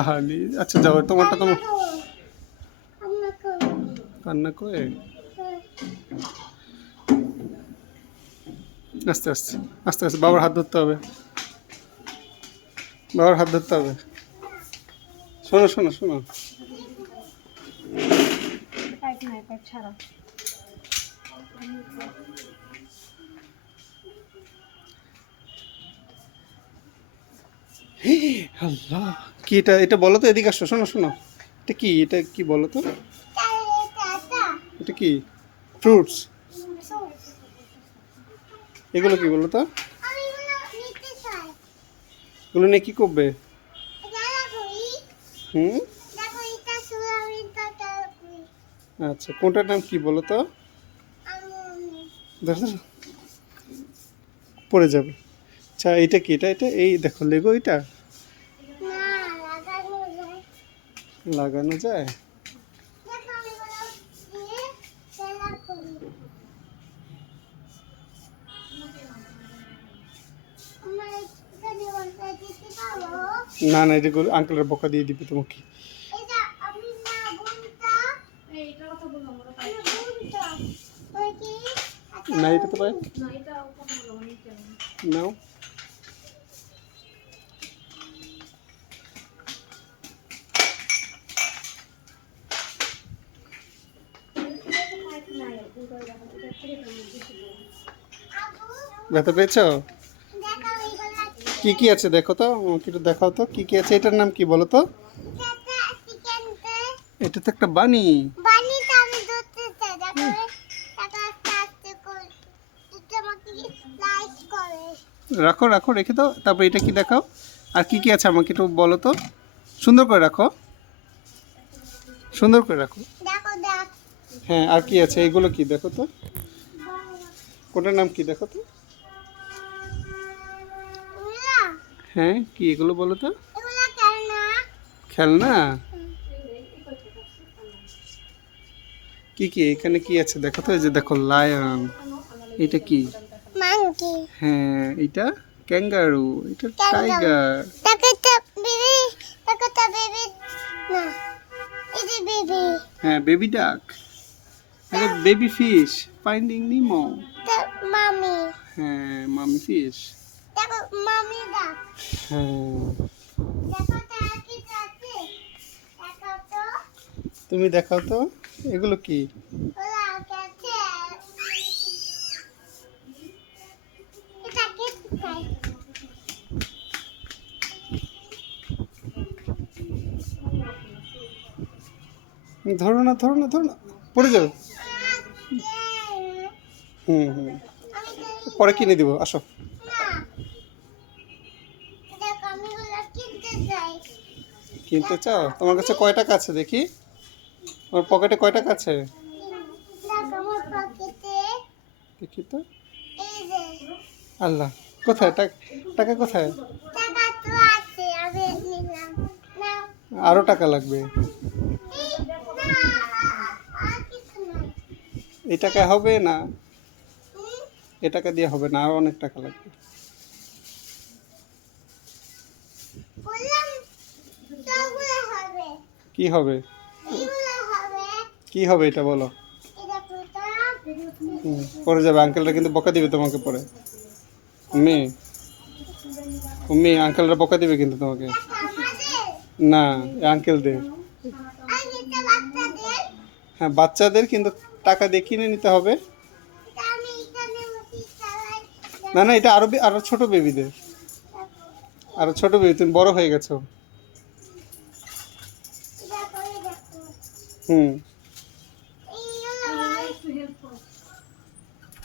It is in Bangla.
আহালি আচ্ছা যাও তোমারটা তোমার কান্না করে আস্তে আস্তে আস্তে আস্তে বাবার হাত ধরতে হবে, বাবার হাত ধরতে হবে। শোনো শোনো শোনো, আল্লাহ কি এটা, এটা বলো তো, এদিকে আসো, শোনো শোনো, এটা কি, এটা কি বলো তো, এটা কি ফ্রুটস, এগুলো কি বলো তো, এগুলো নিয়ে কি করবে? হুম, আচ্ছা কোনটার নাম কি বলো তো, ধরো ধরো, পড়ে যাবে। আচ্ছা এটা কি, এটা এটা এই দেখো লেগো, এটা লাগানো যায়। না না, এটা আঙ্কেলের বকা দিয়ে দিবে তোমাকে। না এটা তো পাই নাও, ব্যথা পেয়েছ? কি কি আছে দেখো তো, আমাকে একটু দেখাও তো কি কি আছে, এটার নাম কি বলো তো? এটা তো একটা বানি। রাখো রাখো, রেখে দাও, তারপর এটা কি দেখাও, আর কি কি আছে আমাকে একটু বলো তো, সুন্দর করে রাখো, সুন্দর করে রাখো। হ্যাঁ আর কি আছে, এগুলো কি দেখো তো, কোনটার নাম কি দেখো তো, হ্যাঁ কি এগুলো বলো তো, খেলনা, কি কি এখানে কি আছে দেখো তো, এই যে দেখো লায়ন, এটা কি, হ্যাঁ এটা ক্যাঙ্গারু, এটা টাইগার, হ্যাঁ বেবি ডাক, আরে বেবি ফিশ, ফাইন্ডিং নিমো, হ্যাঁ মামি ফিশ, হ্যাঁ তুমি দেখাও তো, এগুলো কি, ধরো না ধরো না ধরো না, পড়ে যাবে। হুম হুম, পরে কিনে দিব, আসো। কিনতে চাও? তোমার কাছে কয় টাকা আছে দেখি, তোমার পকেটে কয় টাকা আছে দেখি তো, আল্লাহ কোথায় টাকা, টাকা কোথায়, আরো টাকা লাগবে, এই টাকা হবে না, এ টাকা দিয়ে হবে না, আরো অনেক টাকা লাগবে। কি হবে, কি হবে এটা বলো, পরে যাবে, আঙ্কেলরা কিন্তু বকা দিবে তোমাকে পরে, উম্মি উম্মি আঙ্কেলরা বকা দিবে কিন্তু তোমাকে, না আঙ্কেলদের, হ্যাঁ বাচ্চাদের কিন্তু টাকা দিয়ে কিনে নিতে হবে, না না এটা আরো আরো ছোট বেবিদের, আরো ছোট বেবি, তুমি বড় হয়ে গেছো। হুম